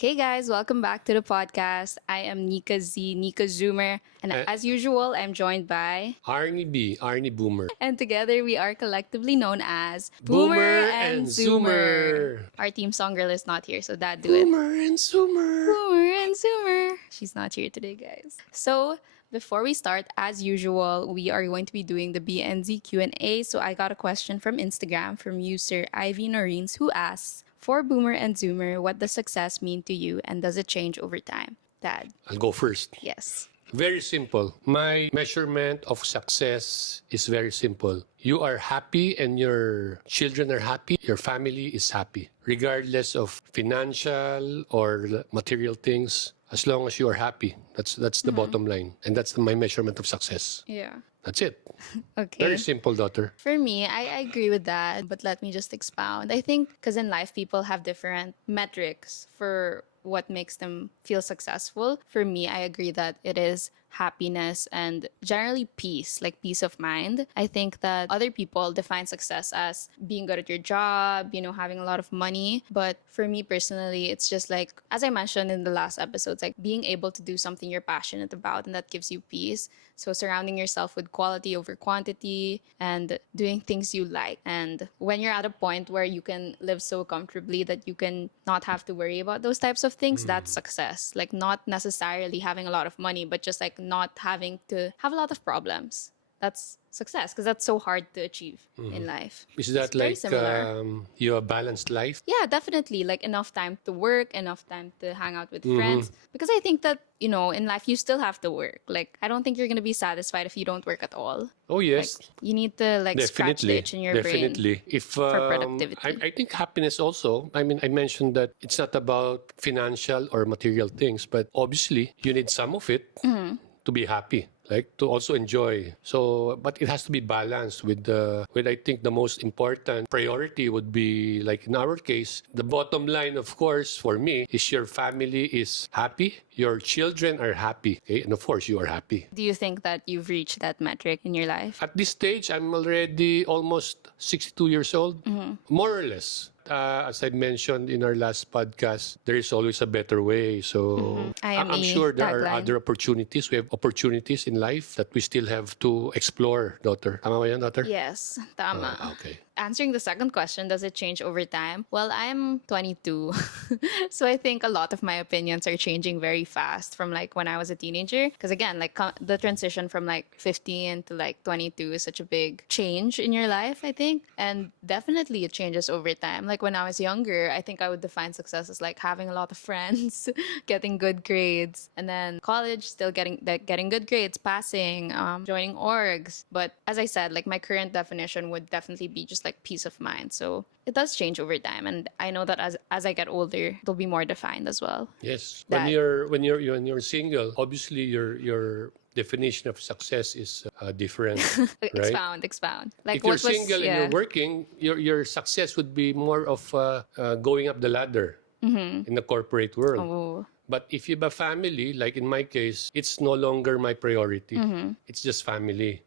Hey guys, welcome back to the podcast. I am Nika Z, Nika Zoomer, and Uh, as usual, I'm joined by, Arni B, Arni Boomer. and together we are collectively known as Boomer Boomer and and Zoomer. Zoomer. Our team song girl is not here, so that do it. Boomer and Zoomer. Boomer and Zoomer. She's not here today, guys. So before we start, as usual, we are going to be doing the BNZ Q&A. So I got a question from Instagram from user Ivy Norins who asks, for Boomer and Zoomer, what does success mean to you and does it change over time? Dad. I'll go first. Yes. Very simple. My measurement of success is very simple. You are happy and your children are happy, your family is happy. Regardless of financial or material things, as long as you are happy, that's the bottom line. And that's my measurement of success. Yeah. That's it. Okay. Very simple, daughter. For me, I agree with that, but let me just expound. I think because in life, people have different metrics for what makes them feel successful. For me, I agree that it is happiness and generally peace, like peace of mind. I think that other people define success as being good at your job, having a lot of money. But for me personally, it's just like, as I mentioned in the last episodes, like being able to do something you're passionate about and that gives you peace. So surrounding yourself with quality over quantity and doing things you like. And when you're at a point where you can live so comfortably that you can not have to worry about those types of things, that's success. Like not necessarily having a lot of money, but just like not having to have a lot of problems. That's success because that's so hard to achieve in life. Is that It's very like similar. you have balanced life? Yeah, definitely. Like enough time to work, enough time to hang out with friends. Because I think that, in life, you still have to work. Like, I don't think you're going to be satisfied if you don't work at all. Oh, yes. Like, you need to, like, scratch the Definitely, itch in your brain definitely. If for productivity. I think happiness also. I mean, I mentioned that it's not about financial or material things, but obviously you need some of it to be happy, like to also enjoy. So, but it has to be balanced with I think the most important priority would be like in our case, the bottom line, of course, for me is your family is happy, your children are happy, okay? And of course you are happy. Do you think that you've reached that metric in your life? At this stage, I'm already almost 62 years old, more or less. As I mentioned in our last podcast, there is always a better way. So I'm IME sure there are tagline. other opportunities. We have opportunities in life that we still have to explore, daughter. Tama ba yan, daughter? Yes, tama. Okay. Answering the second question, does it change over time? Well, I'm 22. So I think a lot of my opinions are changing very fast from like when I was a teenager. Because again, like the transition from like 15 to like 22 is such a big change in your life, I think. And definitely it changes over time. Like when I was younger, I think I would define success as like having a lot of friends, getting good grades, and then college, still getting good grades, passing, joining orgs. But as I said, like my current definition would definitely be just like peace of mind. So it does change over time, and I know that as I get older, it'll be more defined as well. Yes. That- When you're single, obviously your definition of success is different, right? Expound. Like If you're what was single and you're working, your success would be more of going up the ladder in the corporate world. Oh, But if you have a family, like in my case, it's no longer my priority. It's just family.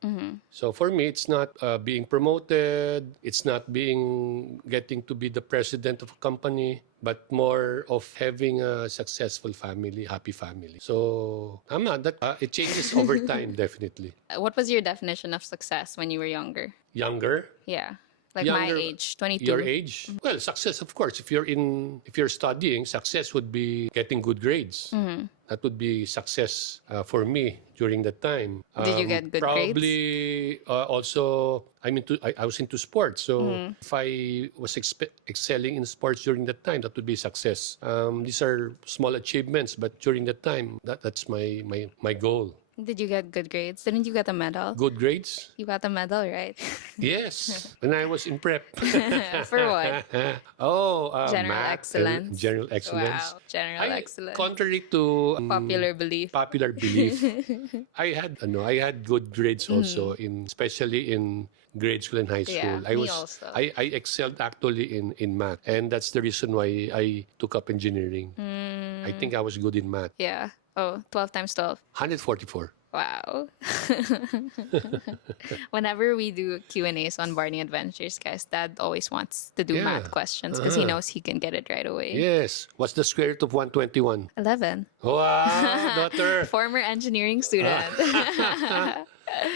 So for me, it's not being promoted. It's not getting to be the president of a company, but more of having a successful family, happy family. So it changes over time, definitely. what was your definition of success when you were younger? Younger. Yeah. Like my Younger, age, 22. Your age? Well, success, of course. If you're studying, success would be getting good grades. That would be success for me during that time. Did you get good grades? Probably also, I was into sports. So if I was excelling in sports during that time, that would be success. These are small achievements, but during that time, that's my goal. Did you get good grades? Didn't you get a medal? Good grades? You got a medal, right? Yes. When I was in prep. For what? General math, excellence. General excellence. Wow, general excellence. Contrary to Popular belief. I had good grades also especially in grade school and high school. Yeah, me also. I excelled actually in math, and that's the reason why I took up engineering. I think I was good in math. Yeah. Oh, 12 times 12. 144. Wow. Whenever we do Q&As on Barney Adventures, guys, Dad always wants to do Yeah. math questions because he knows he can get it right away. Yes. What's the square root of 121? 11. Wow, daughter. Former engineering student.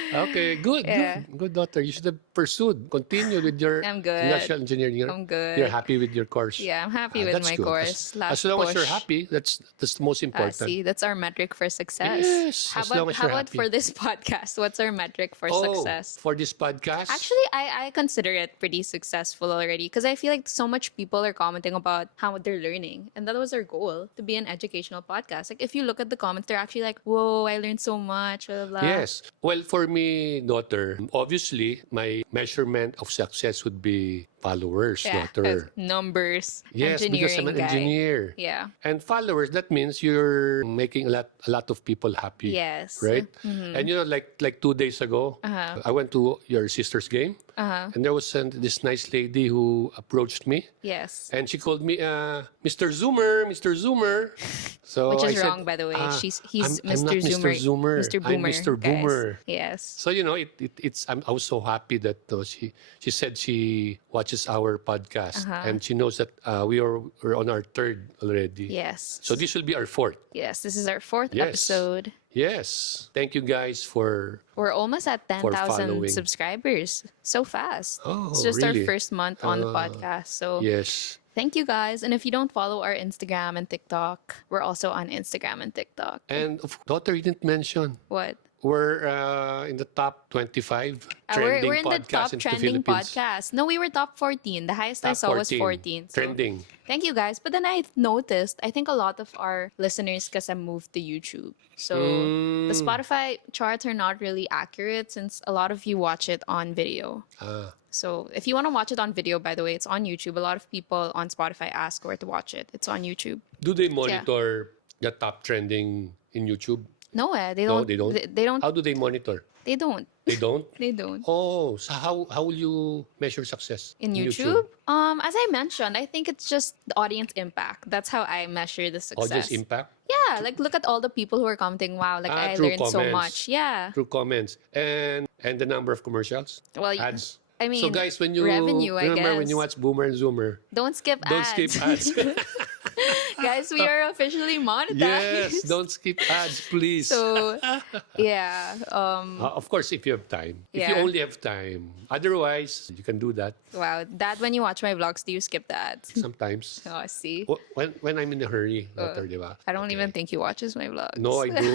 Okay, good, Yeah. good daughter. You should have pursued, continued with your I'm good. industrial engineering. I'm good. You're happy with your course. Yeah, I'm happy with That's my good. course. As Last long as you're push. happy, that's the most important. See, that's our metric for success. Yes, How as about long as how you're about happy. for this podcast? What's our metric for success? For this podcast? Actually, I consider it pretty successful already because I feel like so much people are commenting about how they're learning. And that was our goal, to be an educational podcast. Like, if you look at the comments, they're actually like, whoa, I learned so much, blah, blah, blah. Yes. Well, for me, daughter, obviously, my measurement of success would be followers, Yeah, daughter. numbers, Yes, because I'm engineering an guy. engineer. Yeah. And followers, that means you're making a lot of people happy. Yes. Right? And like 2 days ago, I went to your sister's game. And there was this nice lady who approached me. Yes. And she called me Mr. Zoomer, Mr. Zoomer. So Which I is said, wrong, by the way. He's I'm Mr. not Zoomer. Mr. Zoomer. Mr. Boomer. I'm Mr. guys. Boomer. Yes. So I was so happy that she said she watches our podcast and she knows that we're on our third already. Yes. So this will be our fourth. Yes, this is our fourth Yes. episode. Yes. Thank you guys for. We're almost at 10,000 following. subscribers. So fast. Oh, It's just really? our first month on the podcast. So Yes. thank you guys. And if you don't follow our Instagram and TikTok, we're also on Instagram and TikTok. And daughter, you didn't mention. What? We're in the top 25 trending We're in the podcasts top in the trending Philippines. podcast. No, we were top 14. The highest I Top saw was 14. So Trending. thank you guys. But then I noticed, I think a lot of our listeners because I moved to YouTube. So the Spotify charts are not really accurate since a lot of you watch it on video. So if you want to watch it on video, by the way, it's on YouTube. A lot of people on Spotify ask where to watch it. It's on YouTube. Do they monitor the top trending in YouTube? No, they No, don't. they don't. They don't. How do they monitor? They don't. They don't? They don't. Oh, so how will you measure success In YouTube? As I mentioned, I think it's just the audience impact. That's how I measure the success. Audience impact? Yeah, like look at all the people who are commenting, wow, like I through learned so comments. much. Yeah. Through comments and the number of commercials? Well, Ads? I mean, So guys, when you revenue, I remember when guess. you watch Boomer and Zoomer, Don't skip don't ads. skip ads. Guys, we are officially monetized. Yes, don't skip ads, please. So, yeah. Of course, if you have time. If you Yeah. only have time. Otherwise, you can do that Wow. Dad, when you watch my vlogs, do you skip the ads? sometimes. Oh, I see. When I'm in a hurry, daughter, di ba? I don't even think he watches my vlogs. No, I do.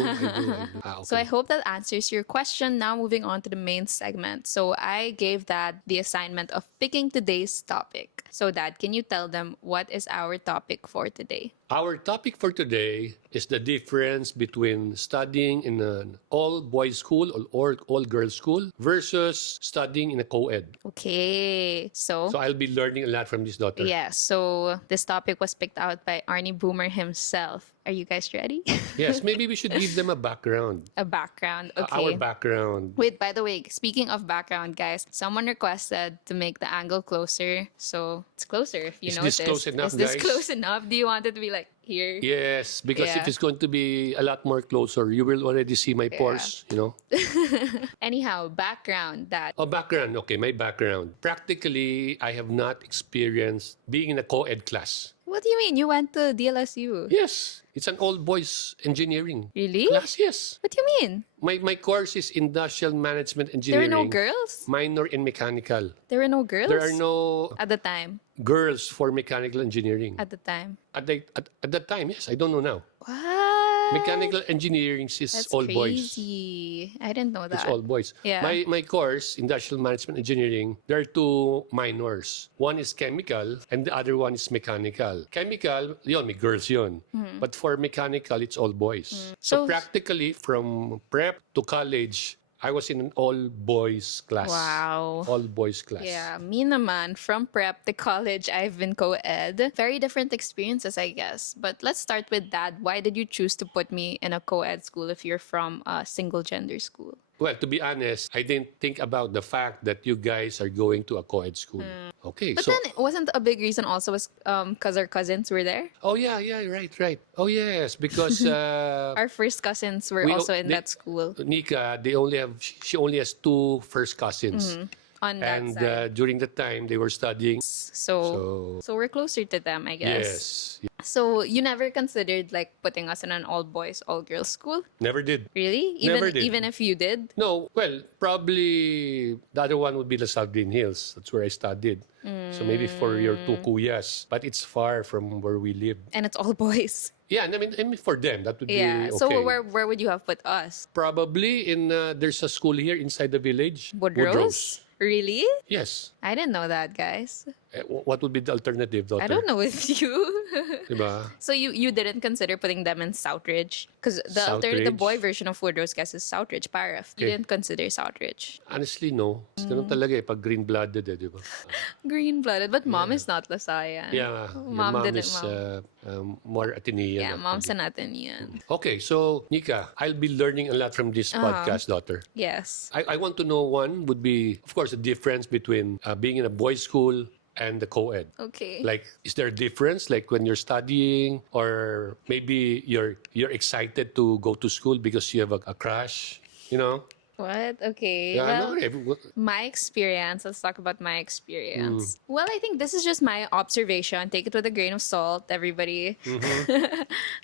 Okay. So I hope that answers your question. Now moving on to the main segment. So I gave Dad the assignment of picking today's topic. So Dad, can you tell them what is our topic for today? Our topic for today is the difference between studying in an all-boys school or all-girls school versus studying in a co-ed. Okay. So I'll be learning a lot from this daughter. Yeah, so this topic was picked out by Arnie Boomer himself. Are you guys ready? Yes, maybe we should give them a background. A background. Okay. Our background. Wait, by the way, speaking of background, guys, someone requested to make the angle closer. So it's closer if you Is notice. this close enough, Is this guys? close enough? Do you want it to be like here? Yes, because Yeah. if it's going to be a lot more closer, you will already see my pores, you know. Anyhow, background that. Oh, background. Okay, my background. Practically, I have not experienced being in a co-ed class. What do you mean? You went to DLSU? Yes, it's an all-boys engineering Really? class. Yes. What do you mean? My course is Industrial Management There Engineering. were no girls? Minor in mechanical. There were no girls? There are no At the time. girls for mechanical engineering. At the time. At that time, yes. I don't know now. What? Mechanical engineering is That's all boys. crazy. I didn't know that. It's all boys. Yeah. My course, Industrial Management Engineering, there are two minors. One is chemical and the other one is mechanical. Chemical, yun, may girls yun. But for mechanical, it's all boys. So So- practically from prep to college, I was in an all-boys class. Wow. All-boys class. Yeah, me naman, from prep to college, I've been co-ed. Very different experiences, I guess. But let's start with Dad. Why did you choose to put me in a co-ed school if you're from a single-gender school? Well, to be honest, I didn't think about the fact that you guys are going to a co-ed school. Okay, But so then, wasn't a big reason also was because our cousins were there? oh yeah, yeah, right, right. Oh yes, because Our first cousins were we also in they, that school Nika, they only have she only has two first cousins, on that and side. during the time they were studying. So we're closer to them, I guess. Yes, So you never considered like putting us in an all boys, all girls school? never did. Really? Never did. Even if you did? No, well, probably the other one would be LaSalle Green Hills. That's where I studied. So maybe for your two kuyas, but it's far from where we live. And it's all boys. Yeah, and I mean for them that would Yeah. be okay. So where would you have put us? Probably in there's a school here inside the village. Woodrose? Really? Yes. I didn't know that, guys. What would be the alternative, daughter? I don't know with you. Diba? So you didn't consider putting them in Southridge? Because the Southridge? boy version of Woodrose, guys, is Southridge, Paraf. You Okay. didn't consider Southridge. Honestly, no. Ganun talaga pag green-blooded di ba? Green-blooded, but mom is not Lasayan. Yeah, your Mom mom didn't, is mom. more Atenean. Yeah, mom's an Atenean. Okay, so Nika, I'll be learning a lot from this podcast, daughter. Yes. I want to know one would be, of course, the difference between being in a boys' school and the co-ed. Okay. Like, is there a difference? Like when you're studying, or maybe you're excited to go to school because you have a crush, you know? What? Okay. Yeah, Well, no, my experience. Let's talk about my experience. Well, I think this is just my observation. Take it with a grain of salt, everybody.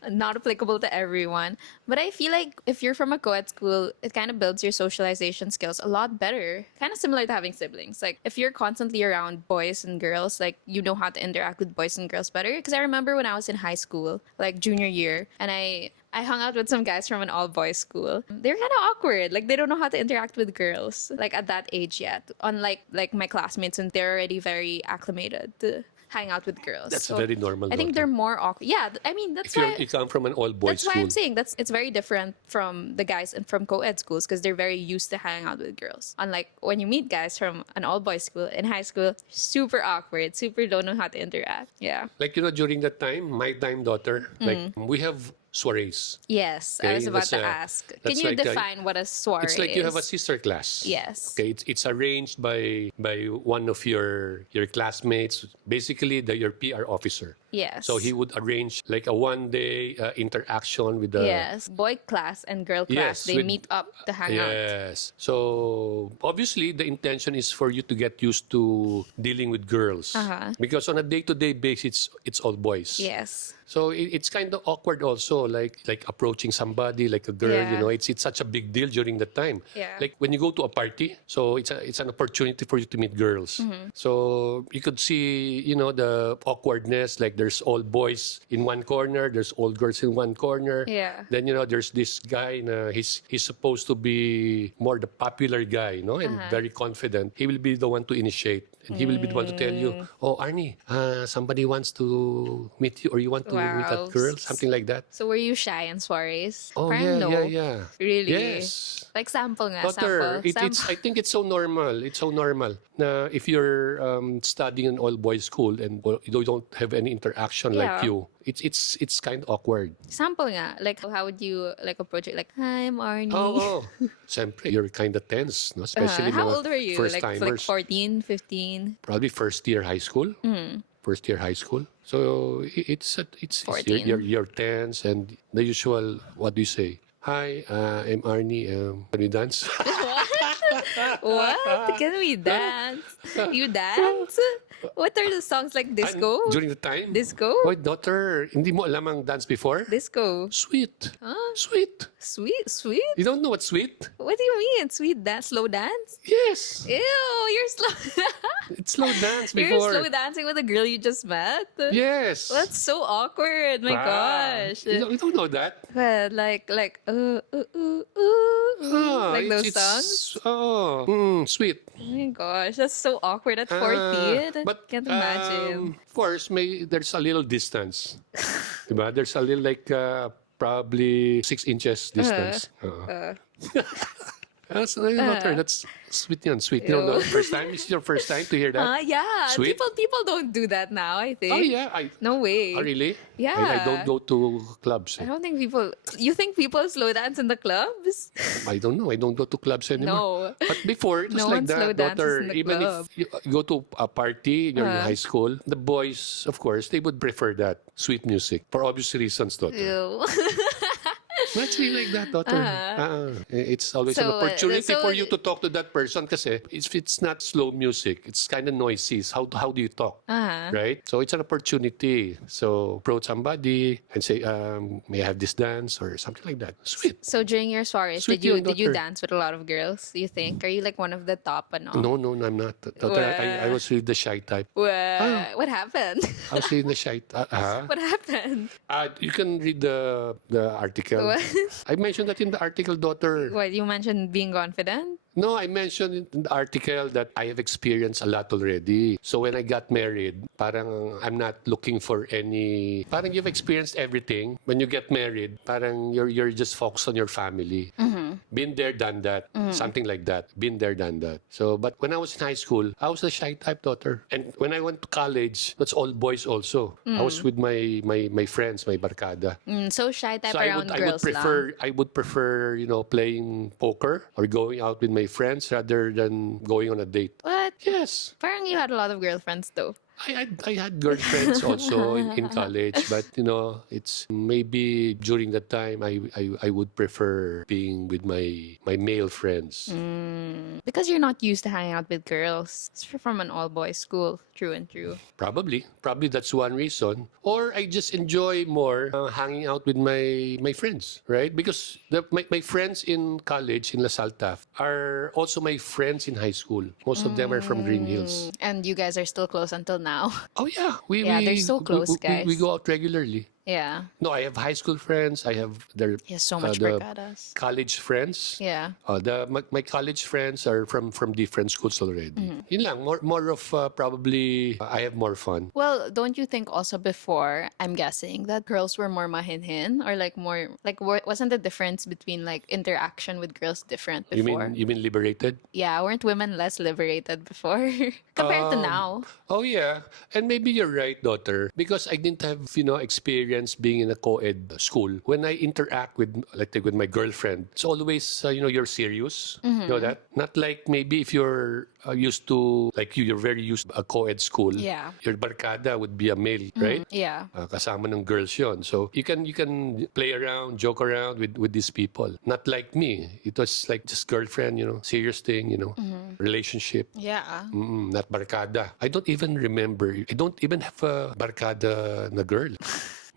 Not applicable to everyone. But I feel like if you're from a co-ed school, it kind of builds your socialization skills a lot better. Kind of similar to having siblings. Like if you're constantly around boys and girls, like you know how to interact with boys and girls better. Because I remember when I was in high school, like junior year, and I hung out with some guys from an all-boys school. They're kind of awkward. Like, they don't know how to interact with girls, like, at that age yet. Unlike, like, my classmates, and they're already very acclimated to hang out with girls. that's very normal. I think daughter. they're more awkward. Yeah, I mean, that's If why... you come from an all-boys That's why school. I'm saying it's very different from the guys and from co-ed schools because they're very used to hanging out with girls. Unlike when you meet guys from an all-boys school in high school, super awkward, super don't know how to interact. Yeah. Like, during that time, my time, daughter, like, we have soirees. Yes, I Okay, was about that's to a- ask. Can that's you like a- define what a soiree It's like you have a is? sister class. Yes. Okay, it's arranged by one of your classmates, basically your PR officer. Yes. So he would arrange like a one-day interaction with the Yes. Boy class and girl class, Yes, they with- meet up to hang out. Yes. So obviously the intention is for you to get used to dealing with girls. Because on a day-to-day basis it's all boys. Yes. So it's kind of awkward also, like approaching somebody like a girl. Yeah. It's such a big deal during the time. Yeah. Like when you go to a party, so it's an opportunity for you to meet girls. Mm-hmm. So you could see the awkwardness. Like there's all boys in one corner, there's all girls in one corner. Yeah. Then there's this guy. He's supposed to be more the popular guy, and very confident. He will be the one to initiate. And he will be the one to tell you, oh, Arnie, somebody wants to meet you or you want to meet Wow. that girl, something like that. So were you shy in soirees? Oh, Parang yeah, no. yeah, yeah. Really? Yes. Like sample nga, Daughter, sample. I think it's so normal. It's so normal. Na if you're studying an all-boys school and you don't have any interaction like Yeah. you, it's kind of awkward. Sample nga. Like, how would you like approach it? Like, hi, I'm Arnie. Oh, Siyempre, you're kind of tense, no? Especially How mga old were you? first Like timers. 14, 15? Probably first year high school. First year high school. So it's 14. you're tense and the usual. What do you say? Hi, I'm Arnie. Can we dance? What? Can we dance? You dance? What are the songs like disco? And during the time. Disco? Why, daughter, hindi mo alam ang dance before? Disco. Sweet. Huh? Sweet. Sweet? Sweet? You don't know what's sweet? What do you mean? Sweet dance? Slow dance? Yes. Ew, you're slow. It's slow dance You're before. slow dancing with a girl you just met? Yes. That's so awkward. My gosh. You don't know that? Well, like, like those songs? Sweet. Oh my gosh, that's so awkward at 14. But Can't imagine. Of course, there's a little distance. Diba? There's a little probably 6 inches distance. That's daughter. That's sweet yan. Sweet. You don't know. Ew. First time? Is it your first time to hear that? Yeah. Sweet? People don't do that now, I Oh, think. yeah. No way. Oh, really? I don't Yeah. go to clubs. I don't think people. You think people slow dance in the clubs? I don't know. I don't go to clubs anymore. No. But before, it was No like one slow that, dances daughter. in the Even if club. you go to a party, you're in Uh. high school, the boys, of course, they would prefer that sweet music for obvious reasons, daughter. Ew. Actually, like that, daughter. It's always an So, opportunity so- for you to talk to that person kasi if it's not slow music, it's kind of noisy. How do you talk? Right? So it's an opportunity. So approach somebody and say, may I have this dance or something like that. Sweet. So during your soirees, Sweet did you daughter. dance with a lot of girls? Do you think? Are you like one of the top? No, I'm not. Daughter, I was really the shy type. What happened? I was really the shy type. What happened? You can read the article. What? I mentioned that in the article, daughter. What, you mentioned being confident? No, I mentioned in the article that I have experienced a lot already. So when I got married, parang I'm not looking for any. Parang you've experienced everything. When you get married, parang you're just focused on your family. Been there, done that. Something like that. Been there, done that. So, but when I was in high school, I was a shy type daughter. And when I went to college, that's all boys also. I was with my friends, my barkada. So shy type So around girls lang. I would prefer, playing poker or going out with my friends rather than going on a date. What? Yes. Parang you had a lot of girlfriends though. I had girlfriends also in college, but it's maybe during that time I would prefer being with my male friends. Because you're not used to hanging out with girls. It's from an all boys school. True and true. Probably that's one reason. Or I just enjoy more hanging out with my friends, right? Because my friends in college in La Salta are also my friends in high school. Most of them are from Green Hills. And you guys are still close until now. Oh yeah, Yeah, they're so close, we guys. go out regularly. Yeah. No, I have high school friends. I have their He has so much the barkadas. college friends. Yeah. My college friends are from different schools already. Yun lang, more of probably I have more fun. Well, don't you think also before, I'm guessing, that girls were more mahinhin? Or like more, like wasn't the difference between like interaction with girls different before? You mean liberated? Yeah, weren't women less liberated before compared to now? Oh yeah, and maybe you're right, daughter, because I didn't have experience being in a co-ed school. When I interact with with my girlfriend, it's always you're serious. You know that, not like maybe if you're used to you're very used to a co-ed school. Yeah. Your barkada would be a male, right? Yeah. Kasama ng girls yon. So you can play around, joke around with these people. Not like me. It was like just girlfriend, serious thing, relationship. Yeah. Not barkada. I don't even remember. I don't even have a barkada na girl.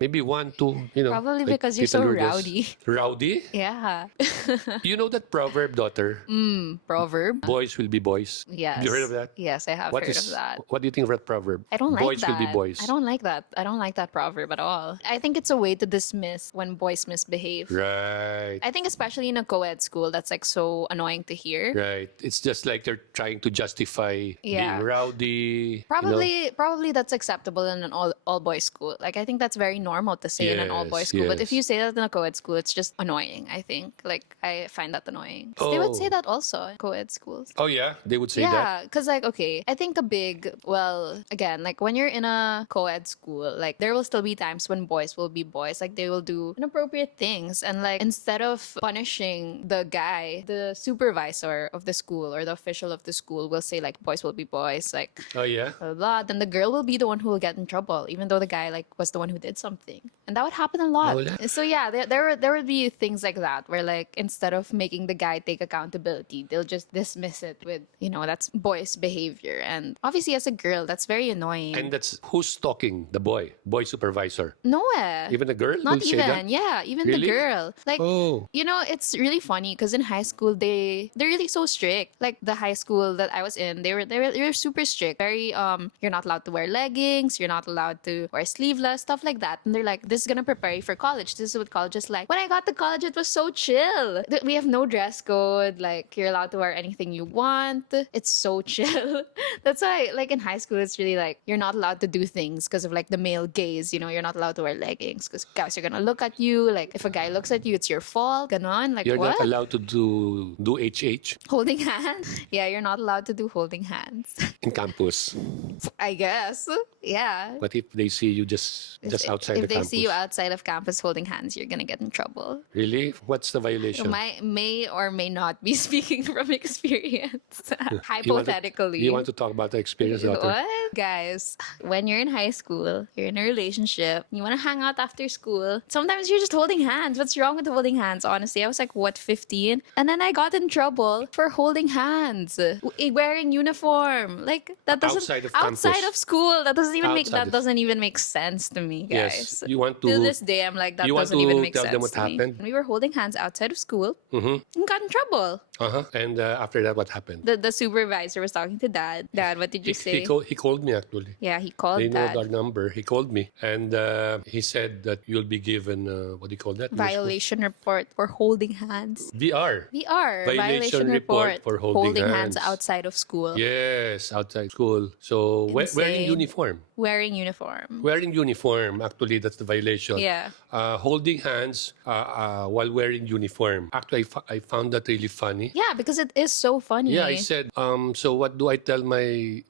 Maybe one, two, Probably like because you're Tita so Lourdes. rowdy. Rowdy? Yeah. You know that proverb, daughter? Proverb. Boys will be boys. Yes. You heard of that? Yes, I have What heard is? of that. What do you think of that proverb? I don't like boys that. will be boys. I don't like that. I don't like that proverb at all. I think it's a way to dismiss when boys misbehave. Right. I think especially in a co-ed school, that's like so annoying to hear. Right. It's just like they're trying to justify Yeah. being rowdy. Probably that's acceptable in an all boys school. Like I think that's very normal to say in an all boys Yes, school. But if yes. you say that in a co-ed school, it's just annoying, I think. Like I find that annoying. They would say Oh. that also in co-ed schools. Oh yeah, they would say that. Yeah, because like okay, I think again, like when you're in a co-ed school, like there will still be times when boys will be boys, like they will do inappropriate things, and like instead of punishing the guy, the supervisor of the school or the official of the school will say like boys will be boys, like Oh yeah. blah, blah, blah, then the girl will be the one who will get in trouble, even though the guy like was the one who did something, and that would happen a lot. Wala. So yeah, there would be things like that where like instead of making the guy take accountability, they'll just dismiss it with that's boys' behavior, and obviously as a girl, that's very annoying. And that's who's talking? The boy supervisor. No, Even a girl not will say that. even. Yeah, even Really? the girl. Like, Oh. it's really funny because in high school they're really so strict. Like the high school that I was in, they were super strict. Very you're not allowed to wear leggings, you're not allowed to wear sleeveless stuff like that. And they're like, this is gonna prepare you for college. This is what college is like. When I got to college, it was so chill. We have no dress code. Like, you're allowed to wear anything you want. It's so chill. That's why, like, in high school, it's really like, you're not allowed to do things because of like the male gaze. You know, you're not allowed to wear leggings because guys are gonna look at you. Like, if a guy looks at you, it's your fault. Ganon. Like, You're what? not allowed to do HH Holding hands? Yeah, you're not allowed to do holding hands. in campus. I guess. Yeah. But if they see you just outside If the they campus, see you outside of campus holding hands, you're gonna get in trouble. really, what's the violation? May or may not be speaking from experience. Hypothetically. You want to talk about the experience, daughter? What? Guys, when you're in high school, you're in a relationship, you want to hang out after school, sometimes you're just holding hands. What's wrong with holding hands? Honestly, I was like, what, 15? And then I got in trouble for holding hands, wearing uniform. Like, that doesn't... Outside of school. That doesn't even Outside make sense to me, guys. Yes, you want to. To this day, I'm like, that you want doesn't to even make tell sense them what to me. happened? We were holding hands outside of school and got in trouble. And after that, what happened? The supervisor was talking to Dad. Dad, what did you say? He called me actually. Yeah, he called They know Dad. our number. He called me and he said that you'll be given what do you call that? Violation report for holding hands. VR. VR. Violation report for holding hands hands. outside of school. Yes, outside school. So wearing Insane. uniform. Wearing uniform. Wearing uniform, actually, that's the violation. Yeah. Holding hands while wearing uniform. Actually, I found that really funny. Yeah, because it is so funny. Yeah, I said, so what do I tell my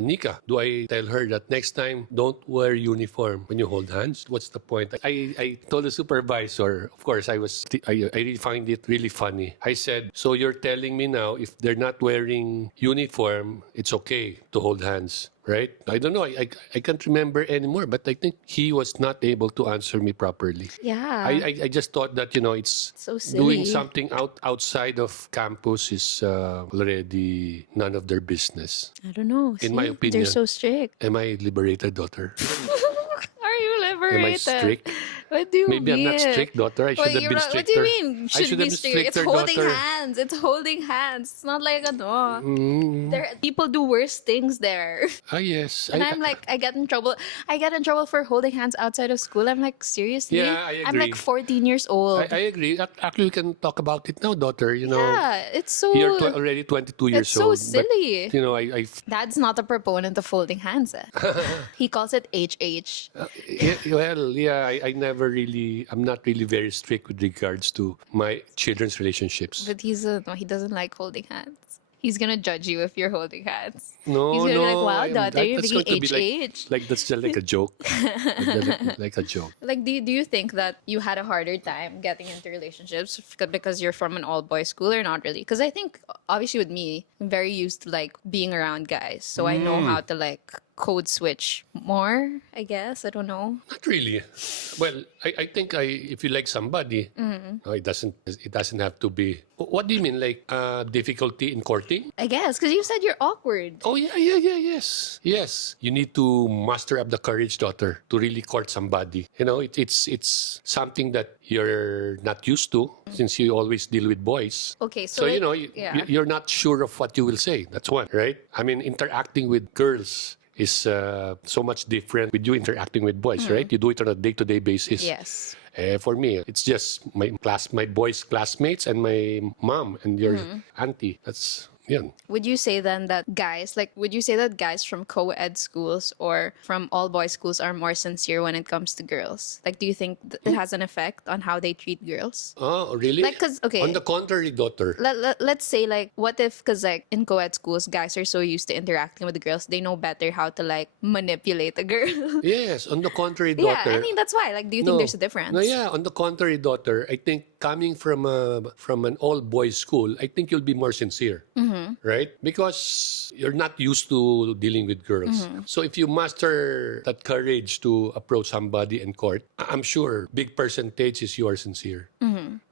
Nika? Do I tell her that next time, don't wear uniform when you hold hands? What's the point? I told the supervisor, of course, I really find it really funny. I said, so you're telling me now, if they're not wearing uniform, it's okay to hold hands. Right? I don't know. I can't remember anymore, but I think he was not able to answer me properly. Yeah. I just thought that, it's So silly. doing something outside of campus is already none of their business. I don't know. In my opinion. They're so strict. Am I liberated, daughter? Are you liberated? Am I strict? What do you Maybe mean? I'm not strict, daughter. I should have been stricter. What do you mean? I should have been It's stricter, holding daughter. hands. It's holding hands. It's not like ano. Mm. People do worse things there. Ah, yes. And I'm like, I get in trouble. I get in trouble for holding hands outside of school. I'm like, seriously? Yeah, I I'm like agree. 14 years old. I agree. Actually, we can talk about it now, daughter. Yeah, it's so... You're already 22 years It's so old. silly. But, I Dad's not a proponent of holding hands. He calls it HH. I'm not really very strict with regards to my children's relationships. But he doesn't like holding hands. He's gonna judge you if you're holding hands. No, He's gonna be like, wow, I'm- daughter, you're that's going to making be HH. like that's just like a joke. like a joke. Like, do you think that you had a harder time getting into relationships because you're from an all-boys school or not really? Because I think, obviously with me, I'm very used to, like, being around guys. So I know how to, like, code switch more, I guess. I don't know. Not really. Well, I think if you like somebody, it doesn't have to be. What do you mean, like difficulty in courting? I guess, because you said you're awkward. Oh yeah, yes. You need to muster up the courage, daughter, to really court somebody. It's something that you're not used to since you always deal with boys. Okay, so like, you're not sure of what you will say. That's one, right? I mean, interacting with girls is so much different with you interacting with boys, right? You do it on a day-to-day basis. Yes. For me, it's just my boys' classmates and my mom and your auntie. That's yun. Would you say then that guys from co-ed schools or from all boys schools are more sincere when it comes to girls? Like, do you think it has an effect on how they treat girls? Oh, really? Like, 'cause, okay. On the contrary, daughter. Let's say, like, what if, because, like, in co-ed schools, guys are so used to interacting with the girls, they know better how to, like, manipulate a girl. Yes, on the contrary, Yeah, daughter. I mean, that's why. Like, do you think there's a difference? No, yeah, on the contrary, daughter. I think coming from an all-boys school, I think you'll be more sincere. Right? Because you're not used to dealing with girls. So if you master that courage to approach somebody in court, I'm sure big percentage is you are sincere.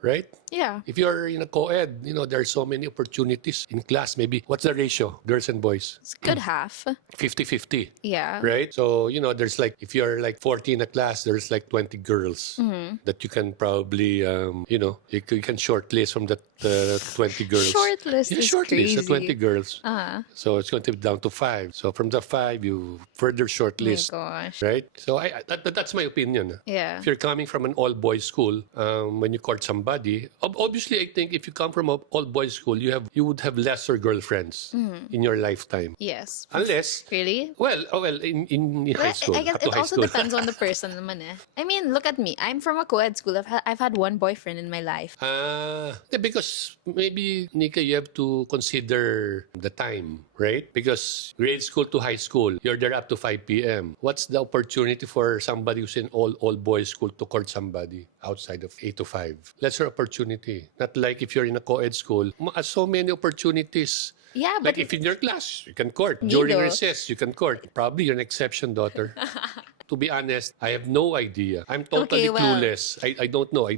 right? Yeah. If you're in a co-ed, there are so many opportunities in class. Maybe, what's the ratio, girls and boys? It's a good half. 50-50, Yeah. right? So, there's like, if you're like 40 in a class, there's like 20 girls that you can probably, you can shortlist from that 20 girls. Shortlist Yeah, is shortlist the 20 crazy. girls. Uh-huh. So it's going to be down to 5. So from the 5, you further Oh my shortlist, gosh. right? So that's my opinion. Yeah. If you're coming from an all-boys school, when you court somebody, obviously, I think if you come from an all-boys school, you would have lesser girlfriends in your lifetime. Yes. Unless, Really? well, in high But school, I guess up to it high also school. depends on the person naman eh. I mean, look at me. I'm from a co-ed school. I've had one boyfriend in my life. Yeah, because maybe, Nika, you have to consider the time, right? Because grade school to high school, you're there up to 5 p.m. What's the opportunity for somebody who's in all boys school to court somebody outside of 8 to 5? Lesser opportunity. Not like if you're in a co-ed school, so many opportunities. Yeah, Like but if in your class, you can court. me During though. recess, you can court. Probably you're an exception, daughter. To be honest, I have no idea. I'm totally Okay, well, clueless. I don't know.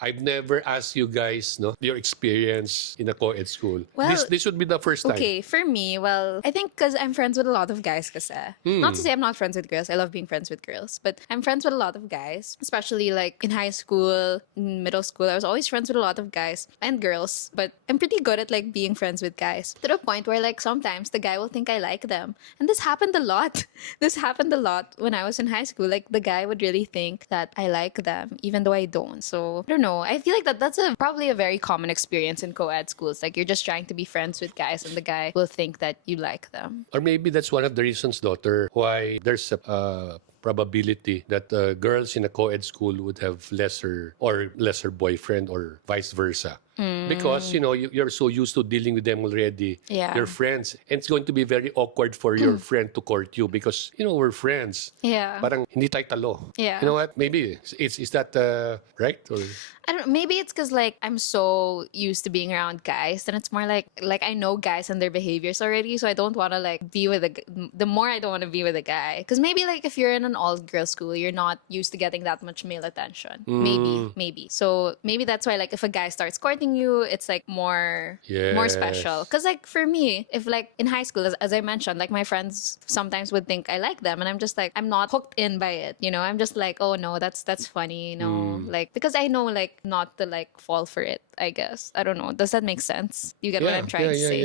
I've never asked you guys, no, your experience in a co-ed school. This well, this would be the first time. okay, for me, well, I think because I'm friends with a lot of guys kasi. Not to say I'm not friends with girls. I love being friends with girls. But I'm friends with a lot of guys. Especially like in high school, in middle school. I was always friends with a lot of guys and girls. But I'm pretty good at like being friends with guys. To the point where like sometimes the guy will think I like them. And this happened a lot. This happened a lot when I was in high school. Like the guy would really think that I like them, even though I don't. So I don't know. I feel like that's probably a very common experience in co-ed schools. Like you're just trying to be friends with guys, and the guy will think that you like them. Or maybe that's one of the reasons, daughter, why there's a probability that girls in a co-ed school would have lesser boyfriend or vice versa. Because, you're so used to dealing with them already. Yeah. Your friends. And it's going to be very awkward for your friend to court you because, we're friends. Yeah. Parang hindi tayo talo. Yeah. You know what? Maybe is that right? Or, I don't know. Maybe it's because like I'm so used to being around guys, and it's more like I know guys and their behaviors already, so I don't want to like be with the more I don't want to be with a guy. Because maybe like if you're in an all girls school, you're not used to getting that much male attention. Maybe. So maybe that's why like if a guy starts courting you, it's like more special. Because like for me, if like in high school, as I mentioned, like my friends sometimes would think I like them, and I'm just like I'm not hooked in by it. I'm just like, oh no, that's funny. Like because I know like not to like fall for it, I guess. I don't know. Does that make sense? You get what I'm trying to say?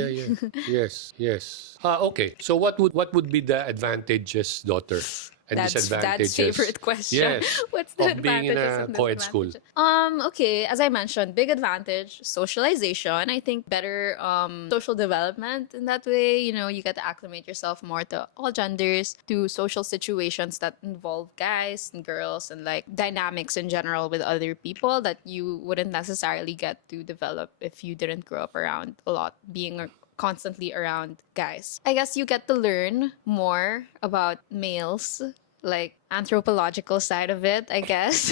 Yeah. Yes. Okay. So what would be the advantages, daughter, and Dad's disadvantages? favorite question. Yes. What's the Of being in advantages a and co-ed school. disadvantages? Okay, as I mentioned, big advantage, socialization. I think better social development in that way. You get to acclimate yourself more to all genders, to social situations that involve guys and girls, and like dynamics in general with other people that you wouldn't necessarily get to develop if you didn't grow up around a lot, being constantly around guys. I guess you get to learn more about males, like anthropological side of it, I guess.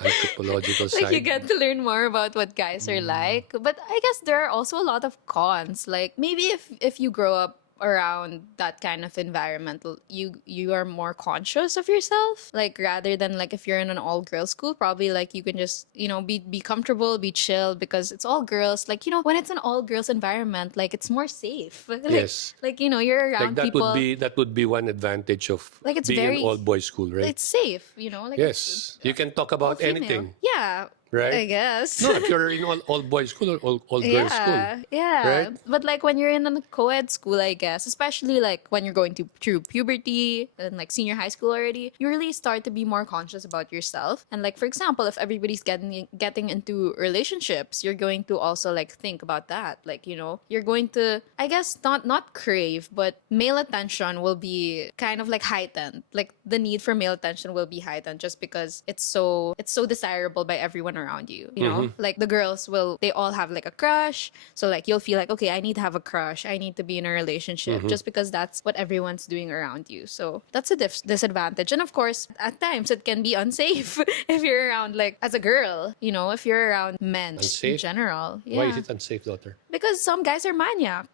Anthropological Like side. you get to learn more about what guys are like. But I guess there are also a lot of cons. Like maybe if you grow up around that kind of environment, you are more conscious of yourself, like rather than like if you're in an all girls school, probably like you can just be comfortable, be chill, because it's all girls. Like when it's an all girls environment, like it's more safe. Like, Yes. like you're around Like that people, that would be one advantage of like it's being very an all boys school, right? it's safe, like Yes. You can talk all about female. anything, Yeah, right? I guess. No, if you're in all boys school or all girls school. Yeah. Right? But like when you're in a co-ed school, I guess, especially like when you're going through puberty and like senior high school already, you really start to be more conscious about yourself. And like for example, if everybody's getting into relationships, you're going to also like think about that. Like, you're going to, I guess, not crave, but male attention will be kind of like heightened. Like the need for male attention will be heightened just because it's so desirable by everyone around you. Like the girls they all have like a crush, so like you'll feel like, okay, I need to have a crush, I need to be in a relationship, just because that's what everyone's doing around you. So that's a disadvantage. And of course, at times it can be unsafe if you're around like as a girl, if you're around men in Unsafe? general. Why Yeah, is it unsafe, daughter? because some guys are maniac.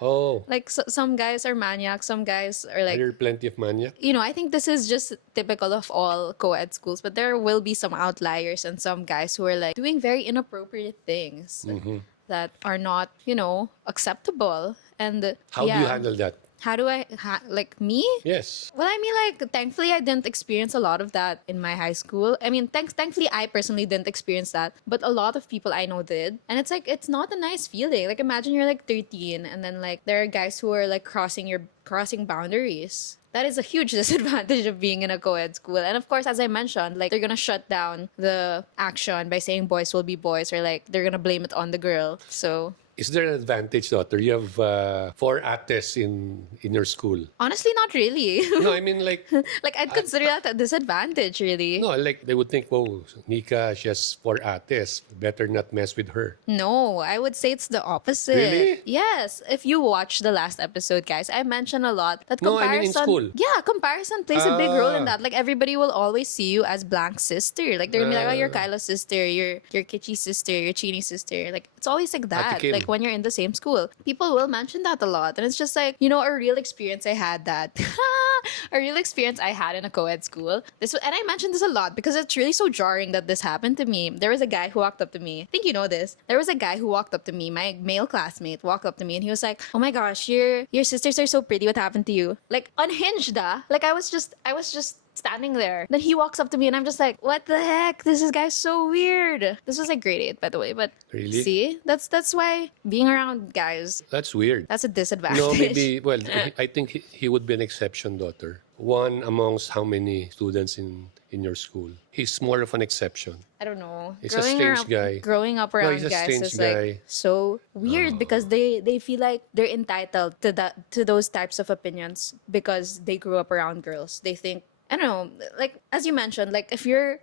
Oh, Like some guys are maniac, some guys are are like, there plenty of maniac? I think this is just typical of all co-ed schools, but there will be some outliers and some guys who are like doing very inappropriate things that are not, acceptable. And How do you yeah. handle that? How do I, like me? Yes. Well, I mean, like, thankfully, I didn't experience a lot of that in my high school. I mean, thankfully, I personally didn't experience that, but a lot of people I know did. And it's like, it's not a nice feeling. Like, imagine you're like 13, and then like there are guys who are like crossing boundaries. That is a huge disadvantage of being in a co-ed school. And of course, as I mentioned, like they're gonna shut down the action by saying boys will be boys, or like they're gonna blame it on the girl. So Is there an advantage, daughter? You have four ates in your school. honestly, not really. No, I mean like Like I'd consider that a disadvantage, really. no, like they would think, oh, Nika, she has four ates. Better not mess with her. No, I would say it's the opposite. Really? Yes. If you watch the last episode, guys, I mentioned a lot that No, I comparison. mean in school. Yeah, comparison plays a big role in Ah. that. Like everybody will always see you as Blank's sister. Like they're gonna be like, oh, you're Kyla's sister, you're Kitchi's sister, you're Chini's sister. Like it's always like that. Kim. Like when you're in the same school, people will mention that a lot, and it's just like a real experience I had that. A real experience I had in a co-ed school. And I mentioned this a lot because it's really so jarring that this happened to me. There was a guy who walked up to me. I think you know this. There was a guy who walked up to me. My male classmate walked up to me and he was like, "Oh my gosh, your sisters are so pretty. What happened to you?" Like unhinged, Like I was just standing there. Then he walks up to me and I'm just like, what the heck? This guy's so weird. This was like grade 8, by the way. But Really? see, that's why being around guys, That's weird. that's a disadvantage. No, maybe. Well, I think he would be an exception, daughter. One amongst how many students in your school? He's more of an exception. I don't know. He's a strange guy. Growing up No, around he's a guys strange is guy. like so weird because they feel like they're entitled to those types of opinions because they grew up around girls. They think, I don't know, like as you mentioned, like if you're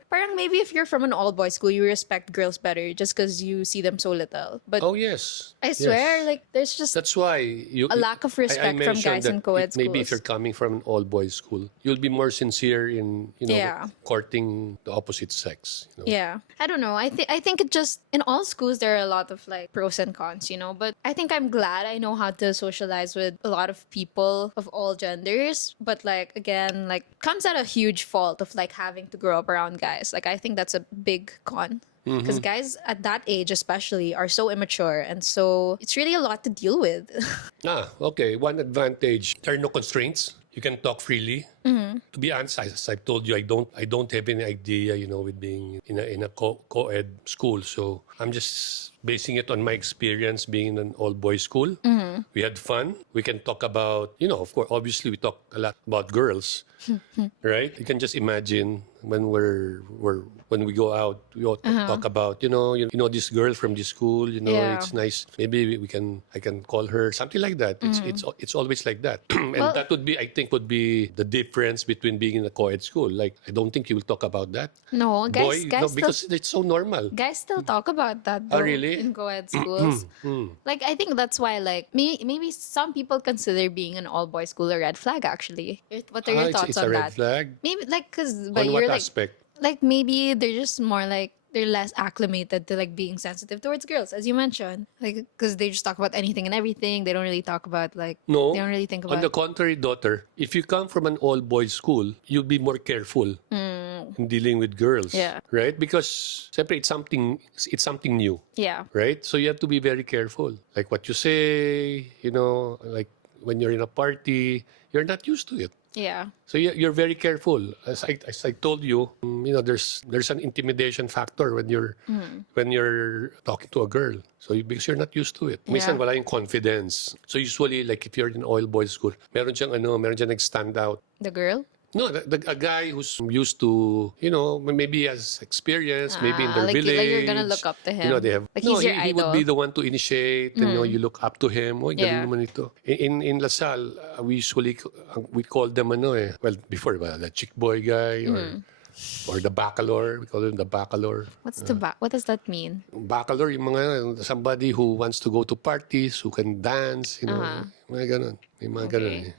from an all boys school, you respect girls better just because you see them so little. But Oh yes. I Yes. swear, like there's just That's why you a lack of respect from mentioned guys that in co-ed maybe if schools. you're coming from an all boys school, you'll be more sincere in Yeah. courting the opposite sex. Yeah. I don't know. I think it just in all schools there are a lot of like pros and cons, but I think I'm glad I know how to socialize with a lot of people of all genders, but like again, like comes at a huge fault of like having to grow up around guys. Like I think that's a big con. Because guys at that age especially are so immature and so it's really a lot to deal with. Okay. One advantage: there are no constraints. You can talk freely. To be honest, as I've told you, I don't have any idea, with being in a co-ed school. So I'm just basing it on my experience being in an all-boys school. We had fun. We can talk about, of course, obviously we talk a lot about girls, right? You can just imagine when when we go out, we all talk about, this girl from this school, Yeah. it's nice. Maybe I can call her something like that. It's always like that. And that would be, I think, would be the difference between being in a co-ed school. Like, I don't think you will talk about that. No, guys No, still, because it's so normal. guys still talk about that Oh, though, really? in co-ed schools. Like I think that's why like maybe some people consider being an all boys school a red flag actually. What are your thoughts it's on a red that? flag. Maybe like cuz On but what you're aspect? like maybe they're just more like they're less acclimated to like being sensitive towards girls, as you mentioned. Like because they just talk about anything and everything. They don't really talk about like No. they don't really think On the about contrary, daughter, if you come from an all-boys school, you'll be more careful in dealing with girls. Yeah. Right? Because simply it's something new. yeah. Right? So you have to be very careful. Like what you say, like when you're in a party, you're not used to it. Yeah. So you're very careful. As I told you, there's an intimidation factor when you're talking to a girl. So because you're not used to it. Minsan Yeah. wala yung confidence. So usually like if you're in all boys school, meron siyang nag-stand out. The girl? No, a guy who's used to, maybe has experience, maybe in their like village. you're gonna look up to him. They have. Like no, he's your he would idol. be the one to initiate. And, you look up to him. Oh, Yeah. galing naman ito. In Lasal, we usually we call them well before the chick boy guy or the bacalor. We call them the bacalor. What does that mean? Bacalor, yung mga somebody who wants to go to parties, who can dance, mga ganun. May mga ganun. Okay.